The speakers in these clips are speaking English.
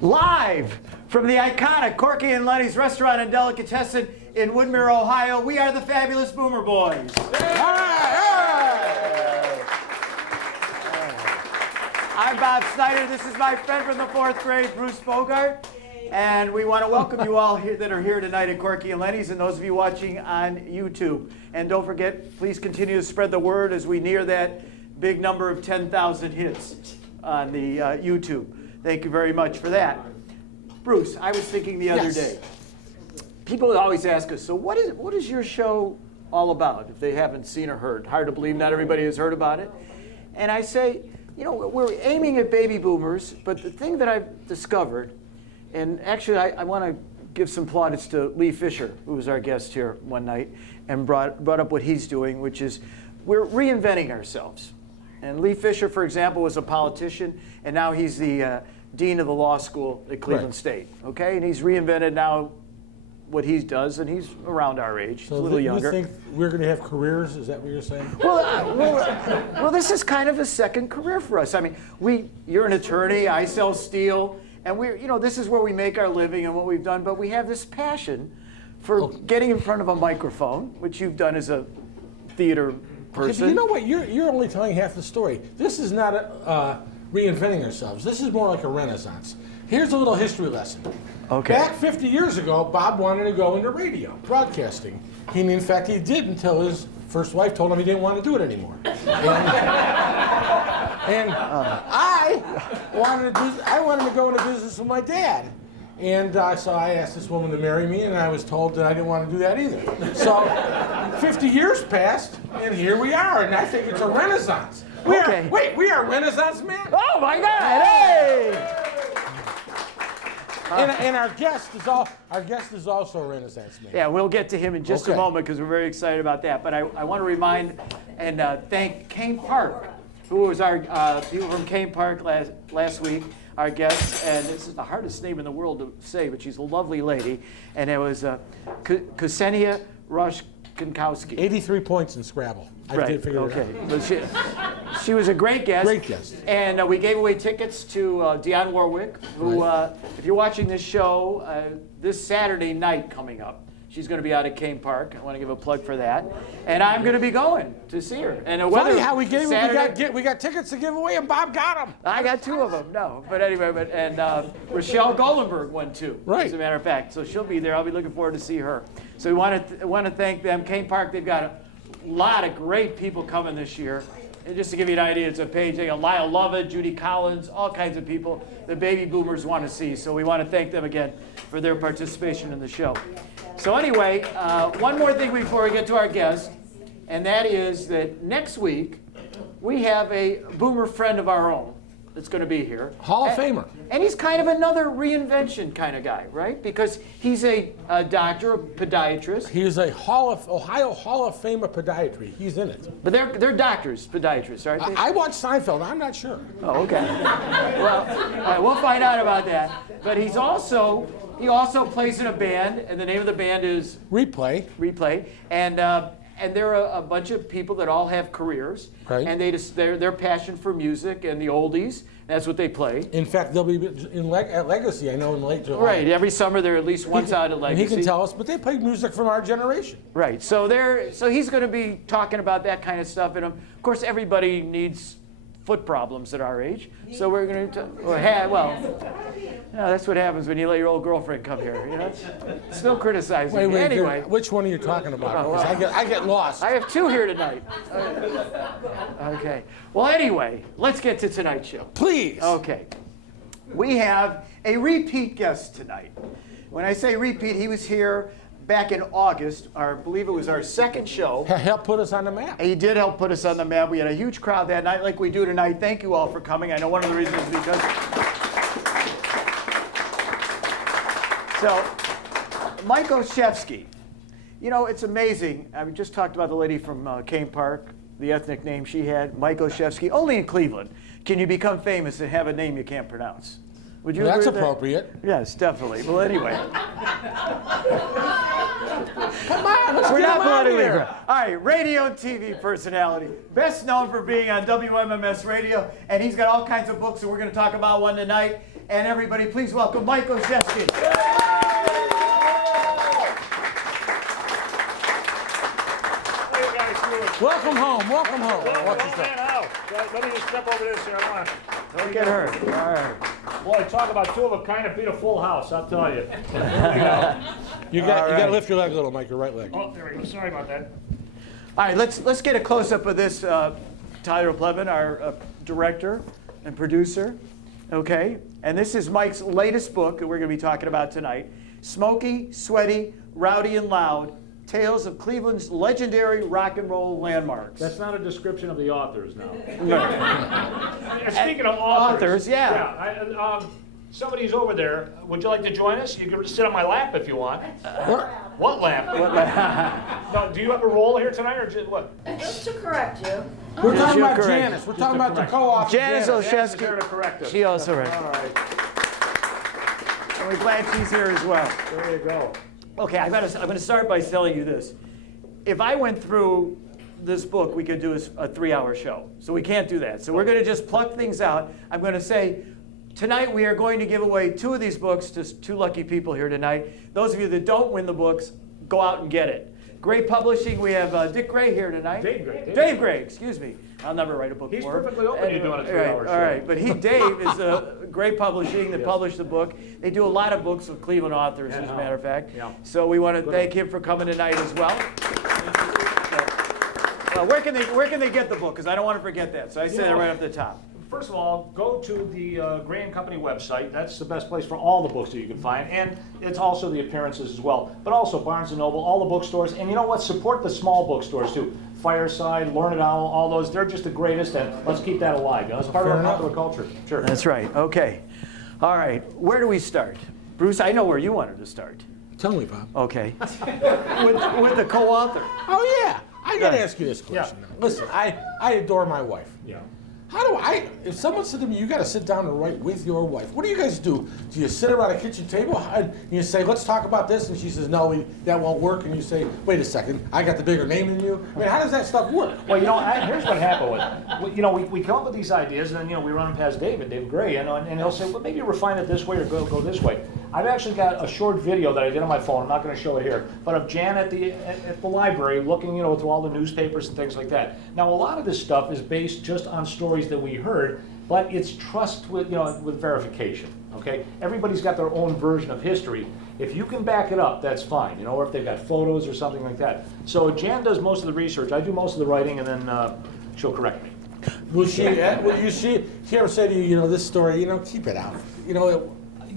Live from the iconic Corky and Lenny's Restaurant and Delicatessen in Woodmere, Ohio, we are the Fabulous Boomer Boys. I'm Bob Snyder. This is my friend from the 4th grade, Bruce Bogart. And we want to welcome you all here that are here tonight at Corky and Lenny's and those of you watching on YouTube. And don't forget, please continue to spread the word as we near that big number of 10,000 hits on the YouTube. Thank you very much for that. Bruce, I was thinking the other day, people always ask us, so what is your show all about if they haven't seen or heard? Hard to believe not everybody has heard about it. And I say, you know, we're aiming at baby boomers, but the thing that I've discovered, and actually I want to give some plaudits to Lee Fisher, who was our guest here one night, and brought up what he's doing, which is we're reinventing ourselves. And Lee Fisher, for example, was a politician, and now he's the dean of the law school at Cleveland State. Okay, and he's reinvented now what he does, and he's around our age. He's a little younger. You think we're going to have careers? Is that what you're saying? Well, this is kind of a second career for us. I mean, you're an attorney. I sell steel, and this is where we make our living and what we've done. But we have this passion for getting in front of a microphone, which you've done as a theater person. Okay, you know what? You're only telling half the story. This is not reinventing ourselves. This is more like a renaissance. Here's a little history lesson. Okay. Back 50 years ago, Bob wanted to go into radio, broadcasting. In fact, he did until his first wife told him he didn't want to do it anymore. And I wanted to go into business with my dad. And so I asked this woman to marry me, and I was told that I didn't want to do that either. So 50 years passed, and here we are, and I think it's a renaissance. We are Renaissance men. Oh my God! Hey! And our guest is also a Renaissance man. Yeah, we'll get to him in just a moment because we're very excited about that. But I want to remind and thank Kane Park, who was our people from Kane Park last week, our guests. And this is the hardest name in the world to say, but she's a lovely lady. And it was Ksenia Roshkankowski. 83 points in Scrabble. I did figure it out. But she was a great guest. Great guest. And we gave away tickets to Dionne Warwick, who, if you're watching this show, this Saturday night coming up, she's going to be out at Kane Park. I want to give a plug for that. And I'm going to be going to see her. And funny how we got tickets to give away, and Bob got them. I got 2 of them. No, but anyway, Rochelle Golenberg won 2. Right. As a matter of fact, so she'll be there. I'll be looking forward to see her. So we want to thank them. Kane Park, they've got a lot of great people coming this year. And just to give you an idea, it's a page. They got Lyle Lovett, Judy Collins, all kinds of people the baby boomers want to see. So we want to thank them again for their participation in the show. So anyway, one more thing before we get to our guest, and that is that next week we have a boomer friend of our own that's going to be here. Hall of Famer. And he's kind of another reinvention kind of guy, right? Because he's a doctor, a podiatrist. He's a Ohio Hall of Famer podiatry. He's in it. But they're doctors, podiatrists, aren't they? I watched Seinfeld. I'm not sure. Oh, okay. Well, all right, we'll find out about that. But he also plays in a band, and the name of the band is Replay. And they're a bunch of people that all have careers, right. And their passion for music and the oldies. That's what they play. In fact, they'll be at Legacy. I know in late July. Right. Every summer they're at least once out at Legacy. He can tell us, but they play music from our generation. Right. So he's going to be talking about that kind of stuff. And of course, everybody needs foot problems at our age. So we're going to that's what happens when you let your old girlfriend come here. You know, still criticizing. Wait, anyway, which one are you talking about? Because I get lost. I have 2 here tonight. Okay. Well, anyway, let's get to tonight's show. Please. Okay. We have a repeat guest tonight. When I say repeat, he was here back in August, I believe it was our 2nd show. Helped put us on the map. He did help put us on the map. We had a huge crowd that night like we do tonight. Thank you all for coming. I know one of the reasons is because... So, Mike Olszewski. You know, it's amazing. I just talked about the lady from Kane Park, the ethnic name she had, Mike Olszewski. Only in Cleveland can you become famous and have a name you can't pronounce. Would you agree That's with that? appropriate. Yes, definitely. Well, anyway. Come on, let's We're get not him out of politically here. correct. All right, radio and TV personality. Best known for being on WMMS Radio, and he's got all kinds of books, and we're going to talk about one tonight. And everybody, please welcome Mike Olszewski. Welcome home. Welcome home. Watch Oh, man, ow. Let me just step over this here. I want to. Don't get hurt. All right. Boy, talk about two of a kind of beat a full house, I'll tell you. You got to lift your leg a little, Mike. Your right leg. Oh, there we go. Sorry about that. All right, let's get a close-up of this. Tyler Plevin, our director and producer. Okay, and this is Mike's latest book that we're going to be talking about tonight. Smoky, Sweaty, Rowdy, and Loud. Tales of Cleveland's legendary rock and roll landmarks. That's not a description of the authors now. No. Speaking of authors. Yeah. Somebody's over there. Would you like to join us? You can sit on my lap if you want. What lap? No, do you have a role here tonight, or just what? Just to correct you. We're talking about correct. Janice. We're talking about the co-author. Janice Janice is Olszewski. here to correct us. She also read. All right. And we're glad she's here as well. There you go. Okay, I'm going to start by telling you this. If I went through this book, we could do a 3-hour show. So we can't do that. So we're going to just pluck things out. I'm going to say, tonight we are going to give away 2 of these books to 2 lucky people here tonight. Those of you that don't win the books, go out and get it. Great Publishing, we have Dick Gray here tonight. Dave Gray, excuse me. I'll never write a book He's for him. perfectly open to you doing a 3-hour show. All right, but Dave is Great Publishing that published the book. They do a lot of books with Cleveland authors, as a matter of fact. Yeah. So we want to thank him for coming tonight as well. Where can they get the book? Because I don't want to forget that. So I said it right off the top. First of all, go to the Gray & Company website. That's the best place for all the books that you can find. And it's also the appearances as well. But also Barnes & Noble, all the bookstores. And you know what? Support the small bookstores too. Fireside, Learned Owl, all those. They're just the greatest. And let's keep that alive. You know, it's part of our popular culture. Sure. That's right. Okay. All right. Where do we start? Bruce, I know where you wanted to start. Tell me, Bob. Okay. with the co-author. Oh, yeah. I got to ask you this question. Yeah. Listen, I adore my wife. Yeah. How do if someone said to me, you got to sit down and write with your wife, what do you guys do? Do you sit around a kitchen table and you say, let's talk about this? And she says, no, that won't work. And you say, wait a second, I got the bigger name than you. I mean, how does that stuff work? Well, you know, here's what happened with it. You know, we come up with these ideas, and then, you know, we run them past David Gray, you know, and he'll say, well, maybe refine it this way or go this way. I've actually got a short video that I did on my phone. I'm not going to show it here, but of Jan at the library looking, you know, through all the newspapers and things like that. Now, a lot of this stuff is based just on stories that we heard, but it's trust with, you know, with verification. Okay, everybody's got their own version of history. If you can back it up, that's fine. You know, or if they've got photos or something like that. So Jan does most of the research. I do most of the writing, and then she'll correct me. Will she ever say to you, you know, this story, you know, keep it out. You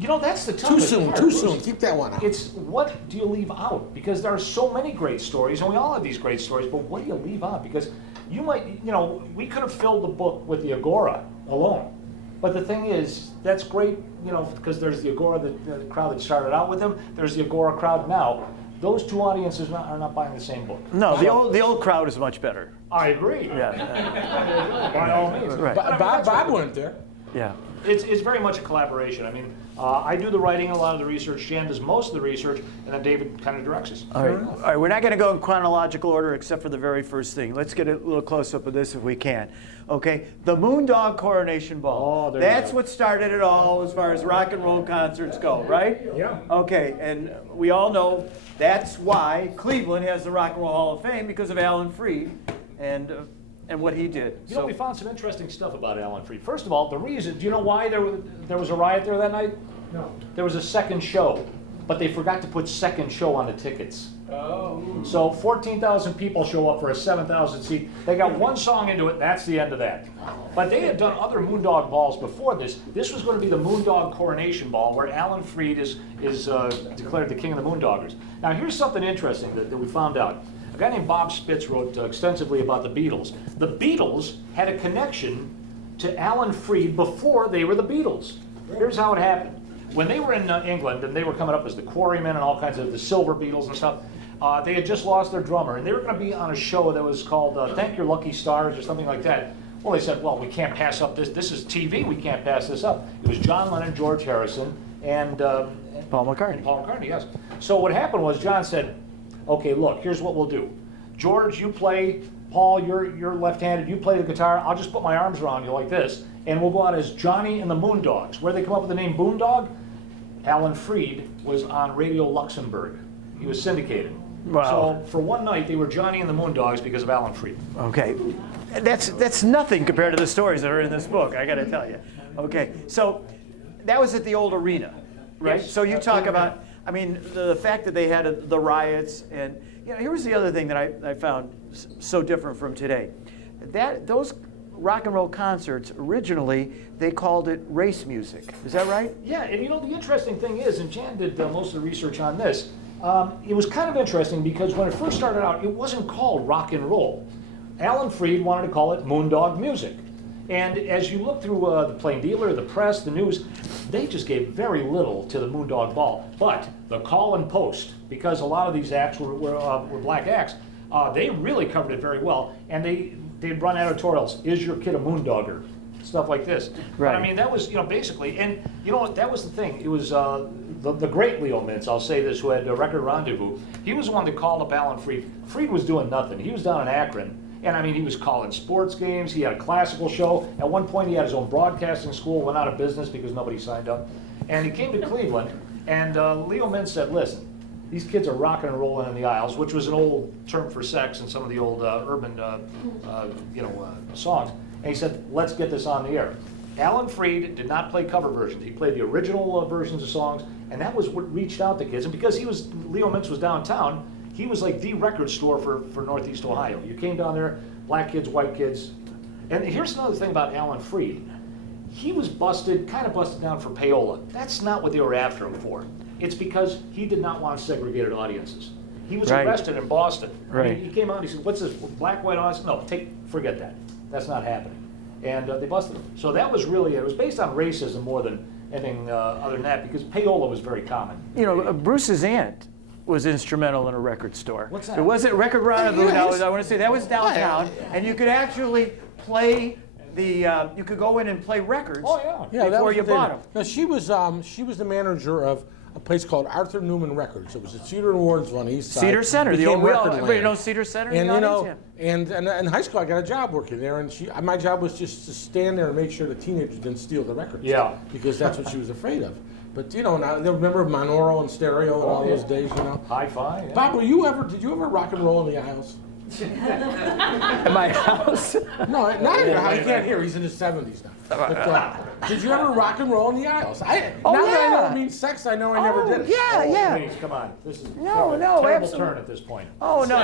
know, that's the toughest part. Too soon. Keep that one out. It's what do you leave out? Because there are so many great stories, and we all have these great stories, but what do you leave out? Because you might, you know, we could have filled the book with the Agora alone. But the thing is, that's great, you know, because there's the Agora, the crowd that started out with him. There's the Agora crowd now. Those two audiences are not buying the same book. No, the old crowd is much better. I agree. Yeah. By all means. Right. Bob went there. Yeah. It's very much a collaboration. I mean, I do the writing and a lot of the research. Jan does most of the research, and then David kind of directs us. All right. We're not going to go in chronological order except for the very first thing. Let's get a little close up of this if we can. Okay, the Moondog Coronation Ball. Oh, there you That's go. what started it all as far as rock and roll concerts go, right? Yeah. Okay, and we all know that's why Cleveland has the Rock and Roll Hall of Fame, because of Alan Freed and what he did. You know, we found some interesting stuff about Alan Freed. First of all, the reason, do you know why there was a riot there that night? No. There was a second show, but they forgot to put second show on the tickets. Oh. So 14,000 people show up for a 7,000 seat. They got one song into it, that's the end of that. But they had done other Moondog balls before this. This was going to be the Moondog Coronation Ball, where Alan Freed is declared the king of the Moondoggers. Now here's something interesting that we found out. A guy named Bob Spitz wrote extensively about the Beatles. The Beatles had a connection to Alan Freed before they were the Beatles. Here's how it happened. When they were in England, and they were coming up as the Quarrymen and all kinds of the Silver Beatles and stuff, they had just lost their drummer, and they were going to be on a show that was called Thank Your Lucky Stars or something like that. Well, they said, well, we can't pass up this. This is TV. We can't pass this up. It was John Lennon, George Harrison, and Paul McCartney. Paul McCartney, yes. So what happened was John said, okay, look, here's what we'll do. George, you play Paul, you're left-handed, you play the guitar, I'll just put my arms around you like this, and we'll go out as Johnny and the Moondogs. Where they come up with the name Boondog? Alan Freed was on Radio Luxembourg. He was syndicated. Wow. So for one night, they were Johnny and the Moondogs because of Alan Freed. Okay, that's nothing compared to the stories that are in this book, I gotta tell you. Okay, so that was at the old arena, right? Yes. So you talk about, I mean, the fact that they had the riots, and here was the other thing that I found so different from today. Those rock and roll concerts, originally, they called it race music. Is that right? Yeah, and the interesting thing is, and Jan did most of the research on this, it was kind of interesting because when it first started out, it wasn't called rock and roll. Alan Freed wanted to call it Moondog music. And as you look through the Plain Dealer, the press, the news, they just gave very little to the Moondog Ball. But the Call and Post, because a lot of these acts were black acts, they really covered it very well. And they'd run editorials, "Is your kid a moondogger?" Stuff like this. Right. But I mean, that was, basically, and that was the thing. It was the great Leo Mintz, I'll say this, who had a Record Rendezvous. He was the one that called up Alan Freed. Freed was doing nothing. He was down in Akron. And I mean, he was calling sports games. He had a classical show. At one point, he had his own broadcasting school, went out of business because nobody signed up. And he came to Cleveland, and Leo Mintz said, "Listen, these kids are rocking and rolling in the aisles," which was an old term for sex in some of the old urban, songs. And he said, "Let's get this on the air." Alan Freed did not play cover versions. He played the original versions of songs, and that was what reached out to kids. And because Leo Mintz was downtown, he was like the record store for Northeast Ohio. You came down there, black kids, white kids. And here's another thing about Alan Freed. He was kind of busted down for payola. That's not what they were after him for. It's because he did not want segregated audiences. He was arrested in Boston. Right. I mean, he came out and he said, "What's this, black, white audience?" No, forget that. That's not happening. And they busted him. So that was really, it was based on racism more than anything other than that, because payola was very common. Bruce's aunt was instrumental in a record store. What's that? It wasn't Record Rendezvous. Yes. I want to say that was downtown, and you could actually play you could go in and play records. Oh, yeah. Before you bought them. No, she was the manager of a place called Arthur Newman Records. It was at Cedar and Warrensville on the east side. Cedar Center, the Became old Record everybody Land. knows Cedar Center. And in the audience? and in high school I got a job working there, and my job was just to stand there and make sure the teenagers didn't steal the records. Yeah. Because that's what she was afraid of. But now I remember Monoro and stereo and all those days, Hi-fi. Yeah. Bob, did you ever rock and roll in the aisles? At my house. No, not in your house. You can't hear. He's in his 70s now. But, did you ever rock and roll in the aisles? Now that I know it means sex, I know I never did it. Yeah. Please, come on. This is No, a terrible absolutely. turn at this point. Oh, no. All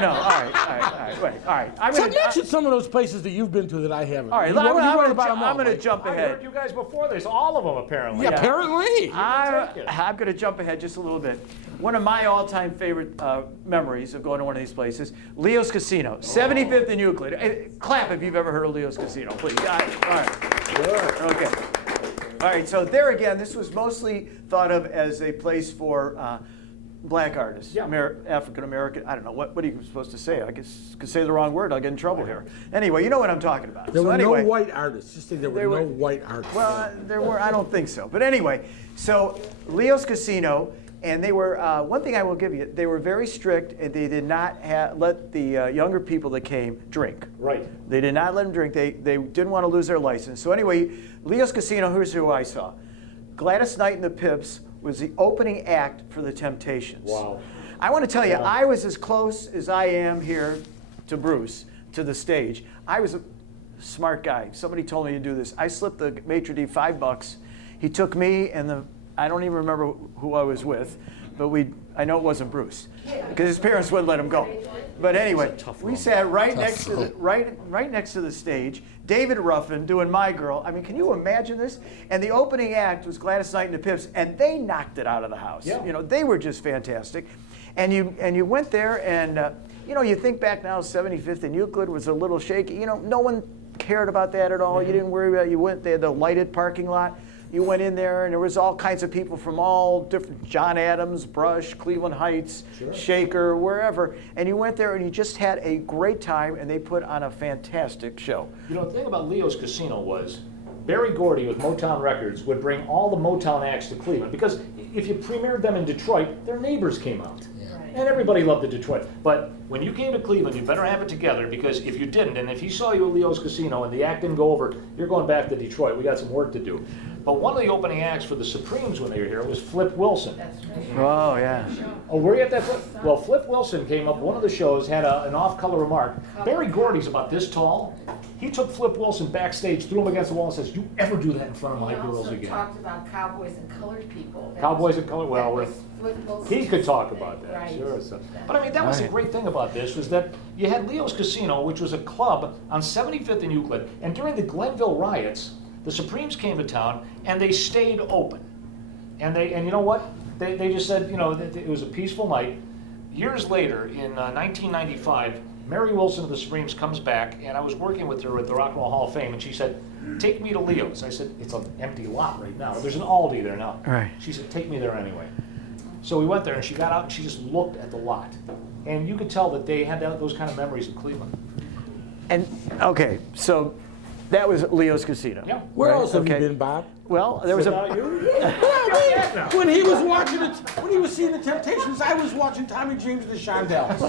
right. So mention some of those places that you've been to that I haven't. All right, You wrote I'm about them all, going to Mike. jump I ahead. heard you guys before this, all of them apparently. Yeah, apparently. I'm going to jump ahead just a little bit. One of my all-time favorite memories of going to one of these places, Leo's Casino, 75th and Euclid. Clap if you've ever heard of Leo's Casino, please. All right. Good. Okay. All right, so there again, this was mostly thought of as a place for black artists, Yeah. African American. I don't know, what are you supposed to say? I guess could say the wrong word, I'll get in trouble here. Anyway, you know what I'm talking about. There So were anyway, no white artists. Just say there were no white artists. well, there were, I don't think so. But anyway, so Leo's Casino, and they were, one thing I will give you, they were very strict, and they did not let the younger people that came drink. Right. They did not let them drink. They didn't want to lose their license. So anyway, Leo's Casino, here's who I saw. Gladys Knight and the Pips was the opening act for the Temptations. Wow. I want to tell you, Yeah. I was as close as I am here to Bruce, to the stage. I was a smart guy. Somebody told me to do this. I slipped the maitre d' $5. He took me and I don't even remember who I was with, but I know it wasn't Bruce, because his parents wouldn't let him go. But anyway, we sat right next to the stage. David Ruffin doing My Girl. I mean, can you imagine this? And the opening act was Gladys Knight and the Pips, and they knocked it out of the house. Yeah. They were just fantastic. And you went there, and you think back now, 75th and Euclid was a little shaky. No one cared about that at all. You didn't worry about it. You went there, the lighted parking lot. You went in there, and there was all kinds of people from all different, John Adams, Brush, Cleveland Heights, Shaker, wherever. And you went there, and you just had a great time, and they put on a fantastic show. The thing about Leo's Casino was Berry Gordy with Motown Records would bring all the Motown acts to Cleveland, because if you premiered them in Detroit, their neighbors came out. Right. And everybody loved the Detroit. But when you came to Cleveland, you better have it together, because if you didn't, and if he saw you at Leo's Casino and the act didn't go over, you're going back to Detroit. We got some work to do. But one of the opening acts for the Supremes when they were here was Flip Wilson. That's right. Oh, yeah. Oh, were you at that? Well, Flip Wilson came up, one of the shows, had an off-color remark. Barry Gordy's about this tall. He took Flip Wilson backstage, threw him against the wall, and says, "You ever do that in front of my girls again?" He also talked about cowboys and colored people. Cowboys and colored, well, he could talk thing. about that, Right. sure. So. But I mean, that was the great thing about this, was that you had Leo's Casino, which was a club on 75th and Euclid, and during the Glenville riots, the Supremes came to town, and they stayed open. And you know what? They just said, you know, that it was a peaceful night. Years later, in 1995, Mary Wilson of the Supremes comes back, and I was working with her at the Rock and Roll Hall of Fame, and she said, "Take me to Leo's." I said, "It's an empty lot right now. There's an Aldi there now." Right. She said, "Take me there anyway." So we went there, and she got out, and she just looked at the lot. And you could tell that they had those kind of memories of Cleveland. And, okay, so that was Leo's Casino. Yeah. Where Right, else have okay. you been, Bob? Well, there was Without a... you? When he was watching it, when he was seeing the Temptations, I was watching Tommy James and the Shondells.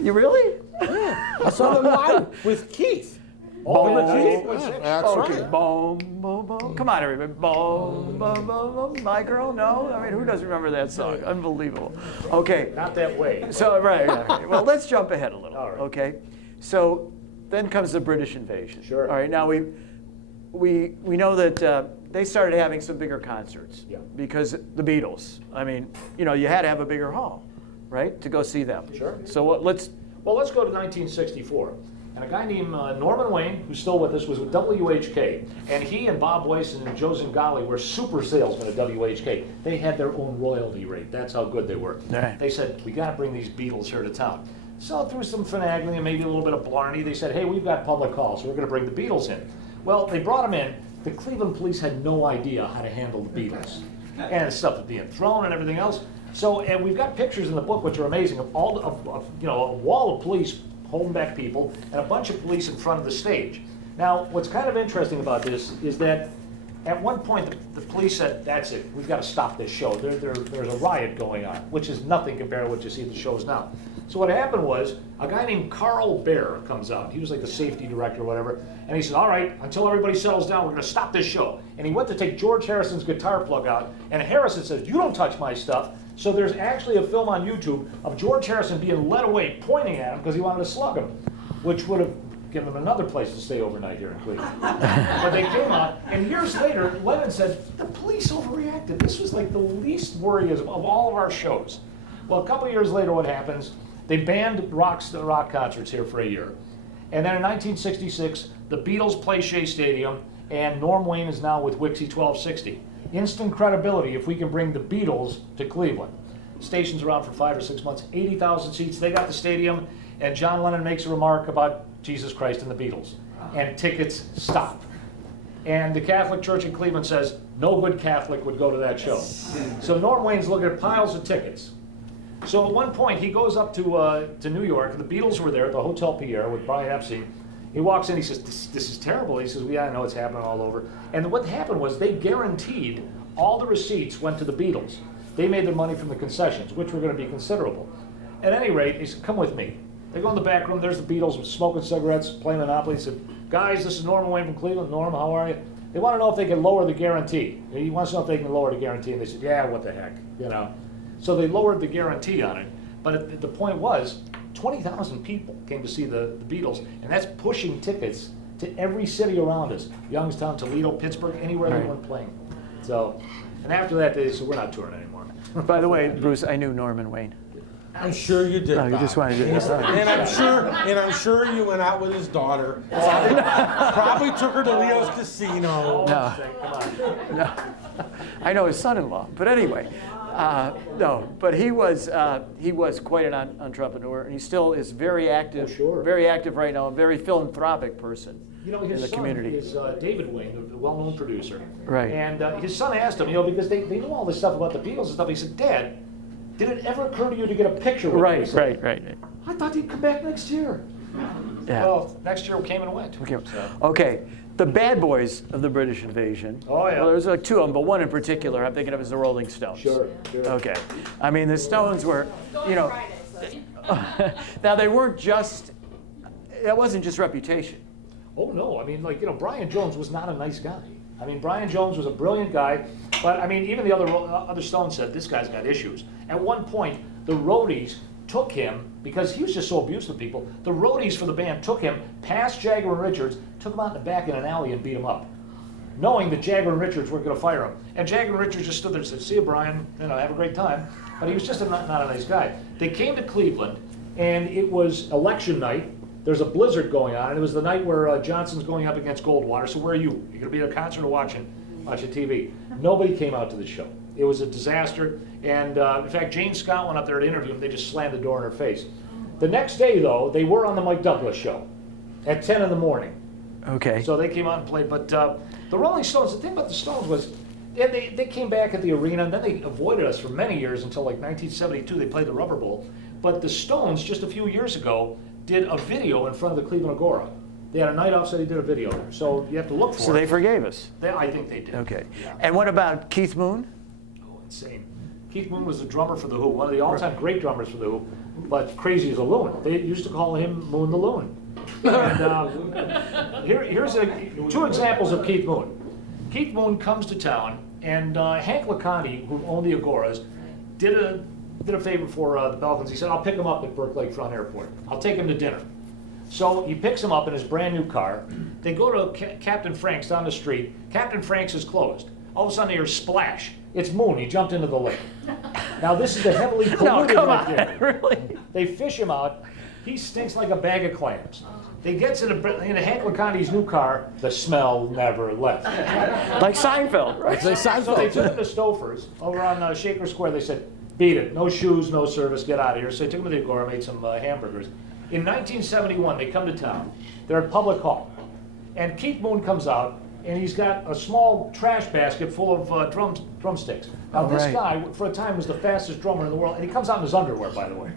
You really? I saw them live with Keith. Oh, Keith? yeah. That's Okay, right. boom, boom, boom. Come on, everybody. Boom, boom, boom, boom. My Girl, no? I mean, who doesn't remember that song? Unbelievable. Okay, Not that way. so, right, yeah. Well, let's jump ahead a little, All right. okay? So, then comes the British invasion. Sure. All right, now we know that they started having some bigger concerts. Yeah. Because the Beatles, I mean, you know, you had to have a bigger hall, right, to go see them. Sure. So let's... Well, let's go to 1964. And a guy named Norman Wayne, who's still with us, was with WHK. And he and Bob Wyson and Joe Zingali were super salesmen at WHK. They had their own royalty rate. That's how good they were. Right. They said, "We got to bring these Beatles here to town." So through some finagling and maybe a little bit of blarney, they said, "Hey, we've got public calls, so we're going to bring the Beatles in." Well, they brought them in. The Cleveland police had no idea how to handle the Beatles. And stuff was being thrown and everything else. So, and we've got pictures in the book which are amazing of all you know, a wall of police holding back people and a bunch of police in front of the stage. Now, what's kind of interesting about this is that at one point the police said, "That's it, we've got to stop this show. There's a riot going on," which is nothing compared to what you see at the shows now. So what happened was, a guy named Carl Baer comes out. He was like the safety director or whatever. And he said, "All right, until everybody settles down, we're going to stop this show." And he went to take George Harrison's guitar plug out. And Harrison says, "You don't touch my stuff." So there's actually a film on YouTube of George Harrison being led away, pointing at him because he wanted to slug him, which would have given him another place to stay overnight here in Cleveland. But they came out, and years later, Lennon said, "The police overreacted. This was like the least worrying of all of our shows." Well, a couple years later, what happens? They banned rock concerts here for a year. And then in 1966, the Beatles play Shea Stadium, and Norm Wayne is now with Wixie 1260. Instant credibility if we can bring the Beatles to Cleveland. Station's around for 5 or 6 months, 80,000 seats. They got the stadium, and John Lennon makes a remark about Jesus Christ and the Beatles. And tickets stop. And the Catholic Church in Cleveland says, no good Catholic would go to that show. So Norm Wayne's looking at piles of tickets. So at one point, he goes up to New York. The Beatles were there at the Hotel Pierre with Brian Epstein. He walks in, he says, this is terrible. He says, "Yeah, I know it's happening all over." And what happened was they guaranteed all the receipts went to the Beatles. They made their money from the concessions, which were going to be considerable. At any rate, he said, "Come with me." They go in the back room. There's the Beatles smoking cigarettes, playing Monopoly. He said, "Guys, this is Norman Wayne from Cleveland. Norm, how are you?" They want to know if they can lower the guarantee. He wants to know if they can lower the guarantee. And they said, "Yeah, what the heck, you know." So they lowered the guarantee on it. But the point was, 20,000 people came to see the Beatles, and that's pushing tickets to every city around us. Youngstown, Toledo, Pittsburgh, anywhere they weren't playing. So, and after that, they said, "We're not touring anymore." By the way, Bruce, I knew Norman Wayne. I'm sure you did. No, you Bob. just wanted to... And I'm sure you went out with his daughter. Probably took her to Leo's Casino. No. Come on. No. I know his son-in-law, but anyway, no. But he was quite an entrepreneur, and he still is very active. Oh, sure. Very active right now. A very philanthropic person You know, in his the son community. is David Wayne, the well-known producer. Right. And his son asked him, you know, because they knew all this stuff about the Beatles and stuff. He said, "Dad, did it ever occur to you to get a picture with him?" He said, Right. "I thought he'd come back next year." Yeah. Well, next year came and went. Okay. So, Okay. the bad boys of the British invasion. Oh, yeah. Well, there's like two of them, but one in particular I'm thinking of is the Rolling Stones. Sure. Okay. I mean, the Stones were, you know, now they weren't just, it wasn't just reputation. Oh, no. I mean, like, you know, Brian Jones was not a nice guy. I mean, Brian Jones was a brilliant guy, but I mean, even the other Stones said, this guy's got issues. At one point, the roadies took him, because he was just so abusive to people, the roadies for the band took him past Jagger and Richards, took him out in the back in an alley and beat him up, knowing that Jagger and Richards weren't going to fire him. And Jagger and Richards just stood there and said, see you, Brian, you know, have a great time. But he was just not a nice guy. They came to Cleveland, and it was election night. There's a blizzard going on, and it was the night where Johnson's going up against Goldwater. So where are you? You're going to be at a concert or watching TV? Nobody came out to the show. It was a disaster. And in fact, Jane Scott went up there to interview him. They just slammed the door in her face. The next day, though, they were on the Mike Douglas show at 10 in the morning. Okay. So they came out and played. But the Rolling Stones, the thing about the Stones was they came back at the arena, and then they avoided us for many years until like 1972. They played the Rubber Bowl. But the Stones, just a few years ago, did a video in front of the Cleveland Agora. They had a night off, so they did a video there. So you have to look for it. So they forgave us. I think they did. Okay. Yeah. And what about Keith Moon? Oh, insane. Keith Moon was the drummer for The Who, one of the all-time great drummers for The Who, but crazy as a loon. They used to call him Moon the Loon. And here's two examples of Keith Moon. Keith Moon comes to town, and Hank LeConte, who owned the Agoras, did a favor for the Balkans. He said, I'll pick him up at Burke Lakefront Airport. I'll take him to dinner. So he picks him up in his brand new car. They go to Captain Frank's down the street. Captain Frank's is closed. All of a sudden they hear splash. It's Moon. He jumped into the lake. Now this is the heavily polluted No, come lake on, there. really? They fish him out. He stinks like a bag of clams. They gets into Hank LeConte's new car. The smell never left. Like Seinfeld, right? It's like So they took Seinfeld. him to Stouffer's over on Shaker Square. They said, beat it. No shoes, no service, get out of here. So they took him to the Agora, made some hamburgers. In 1971, they come to town. They're at Public Hall. And Keith Moon comes out, and he's got a small trash basket full of drumsticks. Now, Oh, this right. guy, for a time, was the fastest drummer in the world. And he comes out in his underwear, by the way.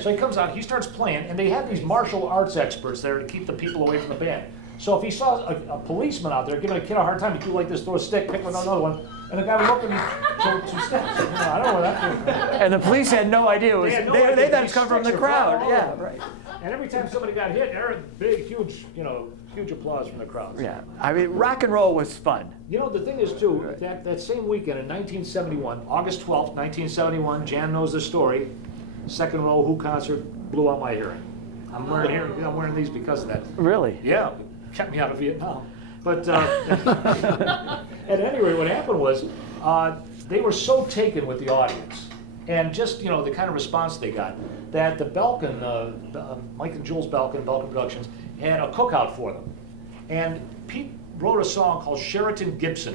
So he comes out, he starts playing, and they had these martial arts experts there to keep the people away from the band. So if he saw a policeman out there giving a kid a hard time, he'd do like this, throw a stick, pick another one, and the guy would look and he'd throw two sticks. You know, I don't know where that came from. And the police had no idea. It was, They had no they idea. thought it These come from the sticks are crowd. flying all Yeah, over. right. And every time somebody got hit, there was big, huge, huge applause from the crowd. Yeah. I mean, rock and roll was fun. You know, the thing is, too, that same weekend in 1971, August 12th, 1971, Jan knows the story, second row Who concert blew out my hearing. I'm wearing these because of that. Really? Yeah, kept me out of Vietnam. But at any rate, what happened was they were so taken with the audience and just, you know, the kind of response they got that the Belkin, Mike and Jules Belkin Productions, had a cookout for them. And Pete wrote a song called Sheraton Gibson.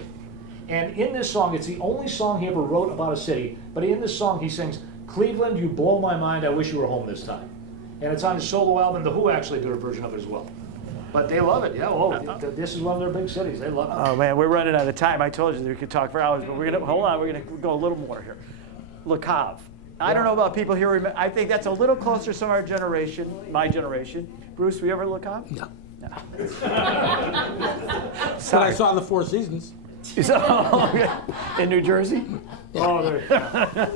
And in this song, it's the only song he ever wrote about a city, but in this song he sings, Cleveland, you blow my mind, I wish you were home this time. And it's on his solo album. The Who actually did a version of it as well. But they love it, yeah. This is one of their big cities. They love it. Oh man, we're running out of time. I told you that we could talk for hours, but we're gonna hold on. We're gonna go a little more here. Le Cave. I don't know about people here. I think that's a little closer to our generation, my generation. Bruce, were you ever at Le Cave? No. No. But I saw the Four Seasons. So, in New Jersey. Oh, there.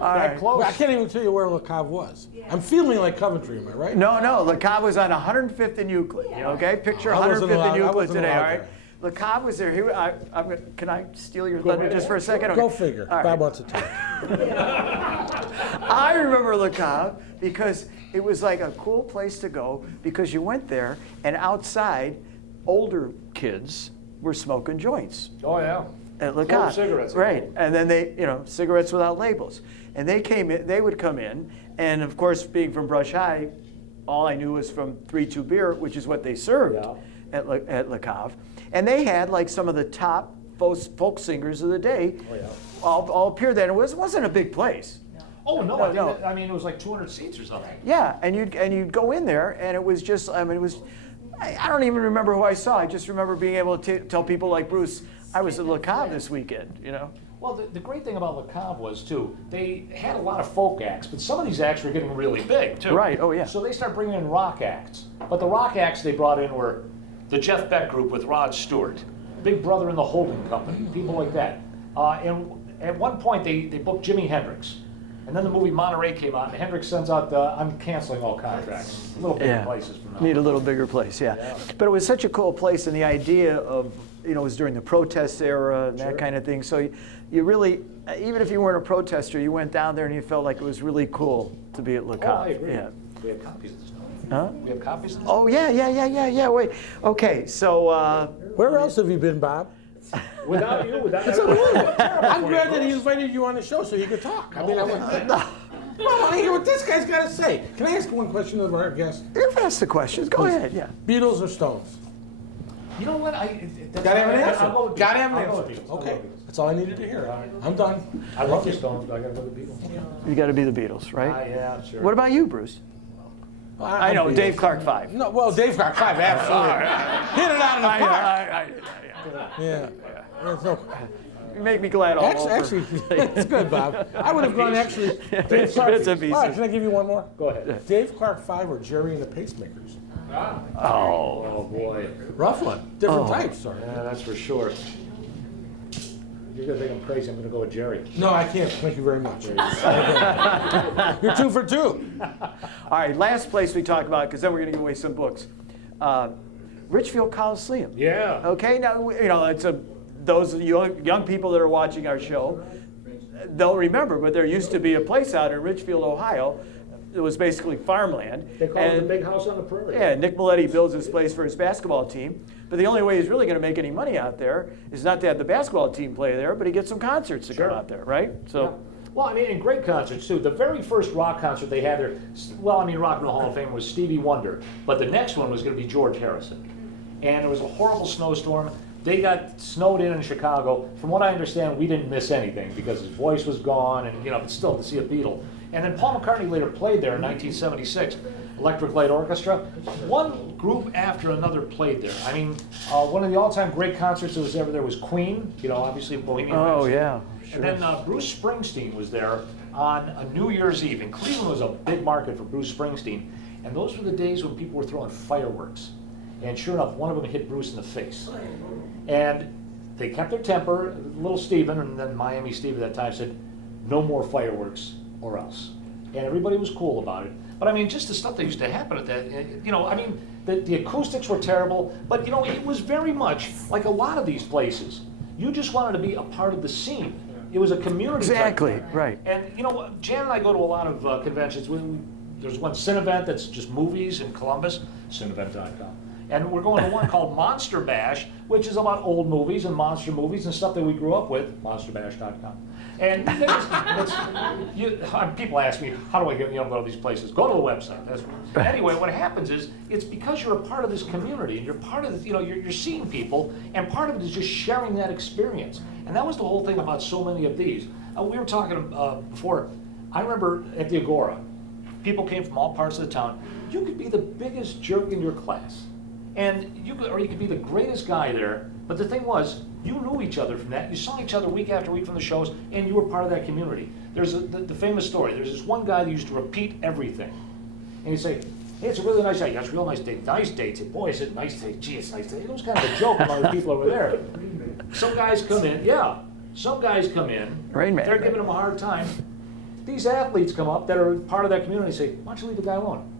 All right. Well, I can't even tell you where Le Cave was. I'm feeling like Coventry, am I right? No. Le Cave was on 105th and Euclid. Okay, picture I wasn't 105th allowed- and I Euclid wasn't today. All allowed right. there. Le Cave was there. Can I steal your thunder just for a second? Go Okay. figure. All right. Bob wants to talk. I remember Le Cave because it was like a cool place to go because you went there and outside, older kids were smoking joints Oh, yeah. at Le Full of Cave. cigarettes. Right, and then they, cigarettes without labels. And they would come in, and of course, being from Brush High, all I knew was from 3-2 beer, which is what they served Yeah. at Le Cave. And they had like some of the top folk singers of the day Oh, yeah. all appear there. And it wasn't a big place. Oh, no, No. I mean, it was like 200 seats or something. Yeah, and you'd go in there, and it was just, I don't even remember who I saw. I just remember being able to tell people like Bruce, I was at Le Cave this weekend, Well, the great thing about Le Cave was, too, they had a lot of folk acts, but some of these acts were getting really big, too. Right, oh, yeah. So they started bringing in rock acts. But the rock acts they brought in were the Jeff Beck Group with Rod Stewart, Big Brother and the Holding Company, people like that. And at one point, they booked Jimi Hendrix. And then the movie Monterey came out, and Hendrix sends out, I'm canceling all contracts. A little bigger places from now. Need a little bigger place, yeah. But it was such a cool place, and the idea of, it was during the protest era and that kind of thing. So you really, even if you weren't a protester, you went down there and you felt like it was really cool to be at Le Cave. Oh, I agree. Yeah. We have copies of this. Huh? We have copies of this. Oh, yeah. Wait. Okay, so. Where else have you been, Bob? Without you, without It's unbelievable. I'm glad that he invited you on the show so you could talk. I mean, I want to hear what this guy's got to say. Can I ask one question of our guest? You've asked the questions. Go ahead, yeah. Beatles or Stones? You know what? Gotta have an answer. I'll go Gotta have an I'll go answer. with Beatles. Okay, that's all I needed to hear. I'm done. I love the Stones, but I gotta go with the Beatles. You got to be the Beatles, right? Yeah, sure. What about you, Bruce? I know, Beatles. Dave Clark 5. No, well, Dave Clark 5, absolutely. Hit it out of the park. Yeah. There's no- You make me glad all over. Actually, it's good, Bob. I would have gone actually. Dave Clark. Bits and pieces. All right, can I give you one more? Go ahead. Dave Clark 5 or Jerry and the Pacemakers? Oh. Oh, boy. Rough one. Different types, sorry. Yeah, that's for sure. You're gonna think I'm crazy. I'm gonna go with Jerry. No, I can't. Thank you very much. You're 2 for 2. All right, last place we talk about, because then we're going to give away some books. Richfield Coliseum. Yeah. Okay, now, it's those young people that are watching our show, they'll remember, but there used to be a place out in Richfield, Ohio. It was basically farmland. They call it the big house on the prairie. Yeah, Nick Maletti builds this place for his basketball team. But the only way he's really going to make any money out there is not to have the basketball team play there, but he gets some concerts to come out there, right? So. Yeah. Well, I mean, and great concerts too. The very first rock concert they had there, well, I mean, Rock and Roll Hall of Fame was Stevie Wonder, but the next one was going to be George Harrison. And it was a horrible snowstorm. They got snowed in Chicago. From what I understand, we didn't miss anything because his voice was gone, and but still to see a Beatle. And then Paul McCartney later played there in 1976, Electric Light Orchestra. One group after another played there. I mean, one of the all-time great concerts that was ever there was Queen. Obviously Bohemian Rhapsody. Yeah. And then Bruce Springsteen was there on a New Year's Eve. And Cleveland was a big market for Bruce Springsteen. And those were the days when people were throwing fireworks. And sure enough, one of them hit Bruce in the face. And they kept their temper. Little Steven, and then Miami Steve at that time, said, no more fireworks or else. And everybody was cool about it. But I mean, just the stuff that used to happen at that, I mean, the acoustics were terrible, but it was very much like a lot of these places. You just wanted to be a part of the scene. It was a community. Exactly, type thing. right. And Jan and I go to a lot of conventions. There's one Cinevent that's just movies in Columbus, cinevent.com. And we're going to one called Monster Bash, which is about old movies and monster movies and stuff that we grew up with, monsterbash.com. And people ask me, how do I get go to these places? Go to the website. Anyway, what happens is, it's because you're a part of this community, and you're part of the, you're seeing people, and part of it is just sharing that experience. And that was the whole thing about so many of these. We were talking before, I remember at the Agora, people came from all parts of the town. You could be the biggest jerk in your class. And you could be the greatest guy there, but the thing was, you knew each other from that. You saw each other week after week from the shows, and you were part of that community. There's the famous story. There's this one guy that used to repeat everything. And he'd say, hey, it's a really nice day. That's a real nice day. Nice day. Boy, is it nice day. Gee, it's a nice day. It was kind of a joke among the people over there. Some guys come in, some guys come in, Rain Man, they're giving him a hard time. These athletes come up that are part of that community and say, why don't you leave the guy alone?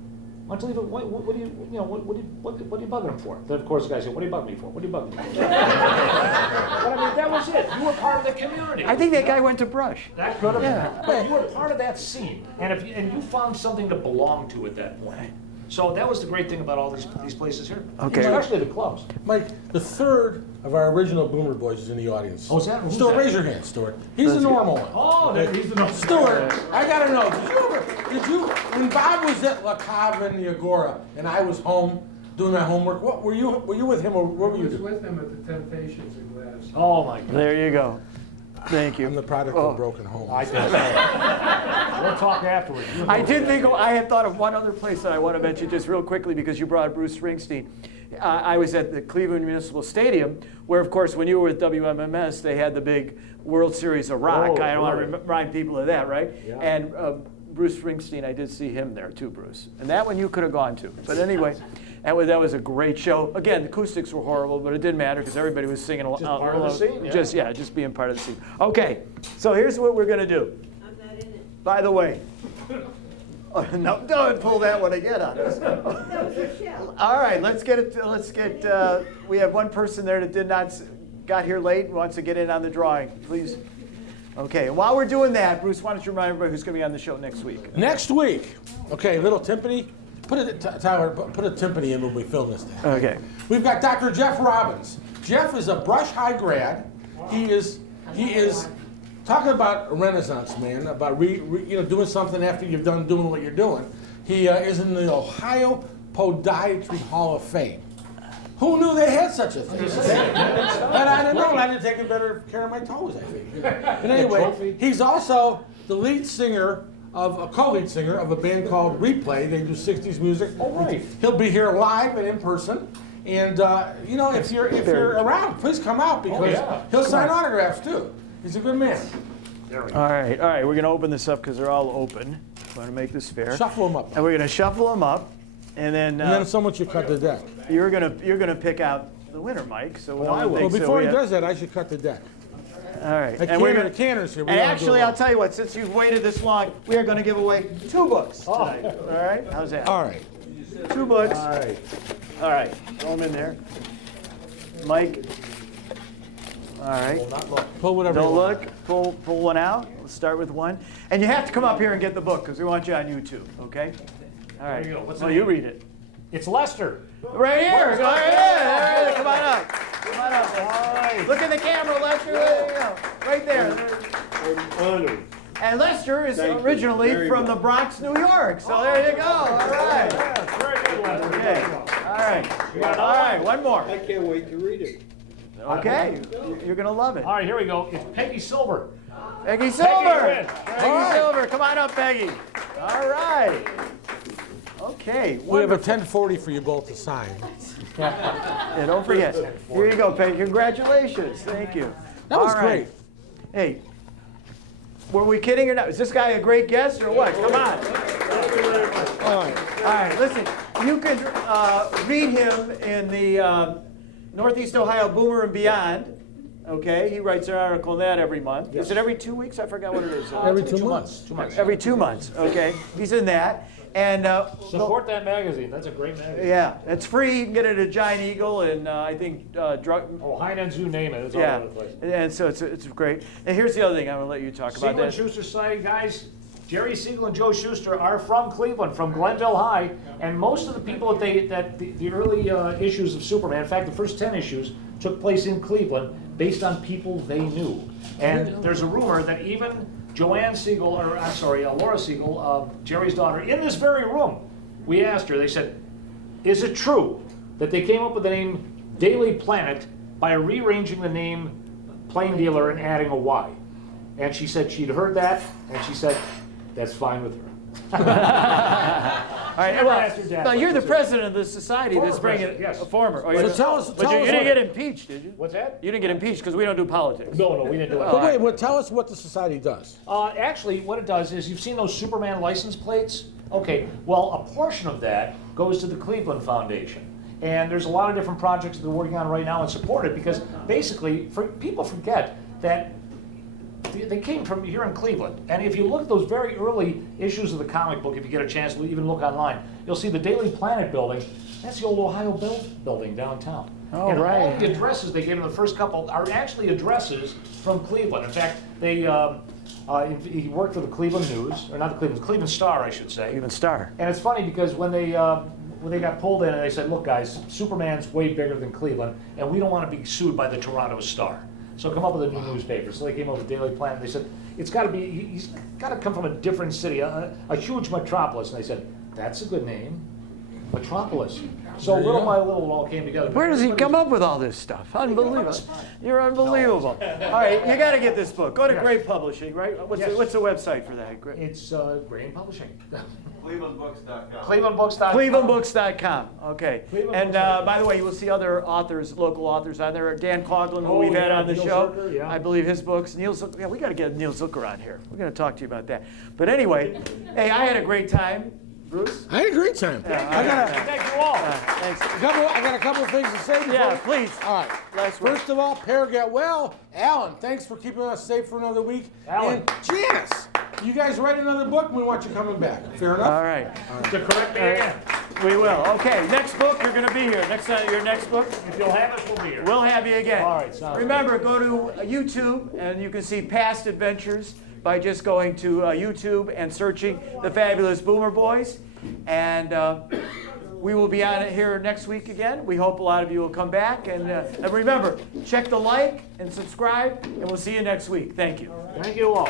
Why don't you leave it? What are you bugging him for? Then of course the guy said, "What are you bugging me for? What are you bugging me for?" But I mean, that was it. You were part of the community. I think that guy went to Brush. That could have been. But you were part of that scene, and you found something to belong to at that point. So that was the great thing about all these places here. Okay. Especially the clubs. Mike, the third of our original Boomer Boys is in the audience. Oh, is that? Who's Stuart, that? raise your hand, Stuart. He's the normal one. Oh, he's the normal. Stuart, I gotta know, when Bob was at La Cave in the Agora, and I was home doing my homework, were you with him, or what were you doing? with them at the Temptations in Gladys. Oh my God. There you go. Thank you. I'm the product of a broken home. I guess. We'll talk afterwards. I had thought of one other place that I want to mention just real quickly because you brought up Bruce Springsteen. I was at the Cleveland Municipal Stadium, where, of course, when you were with WMMS, they had the big World Series of Rock. Oh, I don't want right. to remind people of that, right? Yeah. And Bruce Springsteen, I did see him there too, Bruce. And that one you could have gone to. But anyway, And that was a great show. Again, the acoustics were horrible, but it didn't matter because everybody was singing along. Just part of the scene, yeah. Just being part of the scene. Okay, so here's what we're going to do. I'm not in it. By the way, no, don't pull that one again on us. That was your show. All right, let's get it. We have one person there that got here late and wants to get in on the drawing. Please. Okay, and while we're doing that, Bruce, why don't you remind everybody who's going to be on the show next week? Next week, okay, little timpani. Tyler, put a timpani in when we film this thing. Okay. We've got Dr. Jeff Robbins. Jeff is a Brush High grad. He is talking about a Renaissance man, about doing something after you've done doing what you're doing. He is in the Ohio Podiatry Hall of Fame. Who knew they had such a thing? And I didn't know. I didn't take better care of my toes, I think. But anyway, he's also the lead singer of a co-lead singer of a band called Replay. They do 60s music. Oh, right. He'll be here live and in person. And if you're around, please come out because he'll sign autographs too. He's a good man. All right. We're going to open this up because they're all open. I want to make this fair. Shuffle them up. And we're going to shuffle them up, and then someone should cut the deck. you're gonna pick out the winner, Mike. So I will. Well, before he does that, I should cut the deck. All right. And we're going to canners here. And actually, I'll tell you what. Since you've waited this long, we are going to give away 2 books tonight. All right. How's that? All right. 2 books. All right. All right. Throw them in there. Mike. All right. Pull whatever. Don't you want. look. Pull one out. Let's start with one. And you have to come up here and get the book because we want you on YouTube. Okay. All right. There you go. What's Well, the you name? read it. It's Lester. Right here. Go ahead. Come on up. Come on up. All right. Look at the camera, Lester. There you go. Right there. I'm honored. And Lester is Thank you originally very from much. the Bronx, New York. So there you go. All right. Yeah, very good, Lester. Okay. All right. All right. One more. I can't wait to read it. Okay. You're going to love it. All right, here we go. It's Peggy Silver. Peggy Silver. Peggy, Peggy Silver. Come on up, Peggy. All right. Okay. We have a Wonderful. 1040 for you both to sign. Yeah, don't forget. Here you go, Peggy. Congratulations. Thank you. That was All right. great. Hey, were we kidding or not? Is this guy a great guest or what? Come on. All right. All right, listen. You can read him in the Northeast Ohio Boomer and Beyond. Okay, he writes an article on that every month. Is it every 2 weeks? I forgot what it is. Every 2 months. 2 months. Every 2 months. Okay, he's in that. And Support that magazine. That's a great magazine. yeah, it's free. You can get it at Giant Eagle and I think drug. Oh, Heinen's, you name it. It's all Yeah, over the place. and so it's great. And here's the other thing I'm gonna let you talk about. Siegel and That. Schuster Society, guys. Jerry Siegel and Joe Schuster are from Cleveland, from Glenville High, and most of the people that the early issues of Superman, in fact, the first 10 issues took place in Cleveland, based on people they knew. And there's a rumor that even Joanne Siegel, or I'm sorry, Laura Siegel, Jerry's daughter, in this very room, we asked her. They said, "Is it true that they came up with the name Daily Planet by rearranging the name Plain Dealer and adding a Y?" And she said she'd heard that, and she said, "That's fine with her." All right, Never well, asked her dad now you're the what to do. president of the society Former that's bringing president, yes. a former. Oh, So you- tell us but you didn't what- get impeached, did you? What's that? You didn't get impeached because we don't do politics. No, we didn't do it. But wait, well, tell us what the society does. Actually, what it does is, you've seen those Superman license plates? Okay, well, a portion of that goes to the Cleveland Foundation. And there's a lot of different projects that they're working on right now and support it, because basically, people forget that they came from here in Cleveland. And if you look at those very early issues of the comic book, if you get a chance to even look online, you'll see the Daily Planet building. That's the old Ohio building downtown. Oh, and right. all the addresses they gave in the first couple are actually addresses from Cleveland. In fact, he worked for the Cleveland News, or not the Cleveland Star, I should say. Even Star. And it's funny because when they got pulled in and they said, "Look, guys, Superman's way bigger than Cleveland, and we don't want to be sued by the Toronto Star. So come up with a new newspaper." So they came up with Daily Planet. They said, he's got to come from a different city, a huge metropolis. And they said, "That's a good name, Metropolis." So little by little, it all came together. Where does he come up with all this stuff? Unbelievable. You're unbelievable. All right, you got to get this book. Go to Yes. Great Publishing, right? What's the website for that? It's Grain Publishing. ClevelandBooks.com. ClevelandBooks.com. ClevelandBooks.com. Okay. Clevelandbooks.com. And by the way, you will see other authors, local authors on there. Dan Coughlin, who Oh, we've had yeah, on the Neil show. Zucker, yeah. I believe his books. Neil Zucker. Yeah, we got to get Neil Zucker on here. We're going to talk to you about that. But anyway, hey, I had a great time. Bruce? I had a great time. I got Thank you all. Thanks. I got a couple of things to say before. Yeah, please. All right. Last word. First of all, Pear get well. Alan, thanks for keeping us safe for another week. Alan. And Janice, you guys write another book and we want you coming back. Fair enough? All right. To correct me again. We will. Okay, next book, you're going to be here. Your next book, If you'll have us, we'll be here. we'll have you again. All right, sounds Remember, go to YouTube and you can see past adventures by just going to YouTube and searching The Fabulous Boomer Boys. And we will be on it here next week again. We hope a lot of you will come back. And remember, check the like and subscribe, and we'll see you next week. Thank you. Thank you all.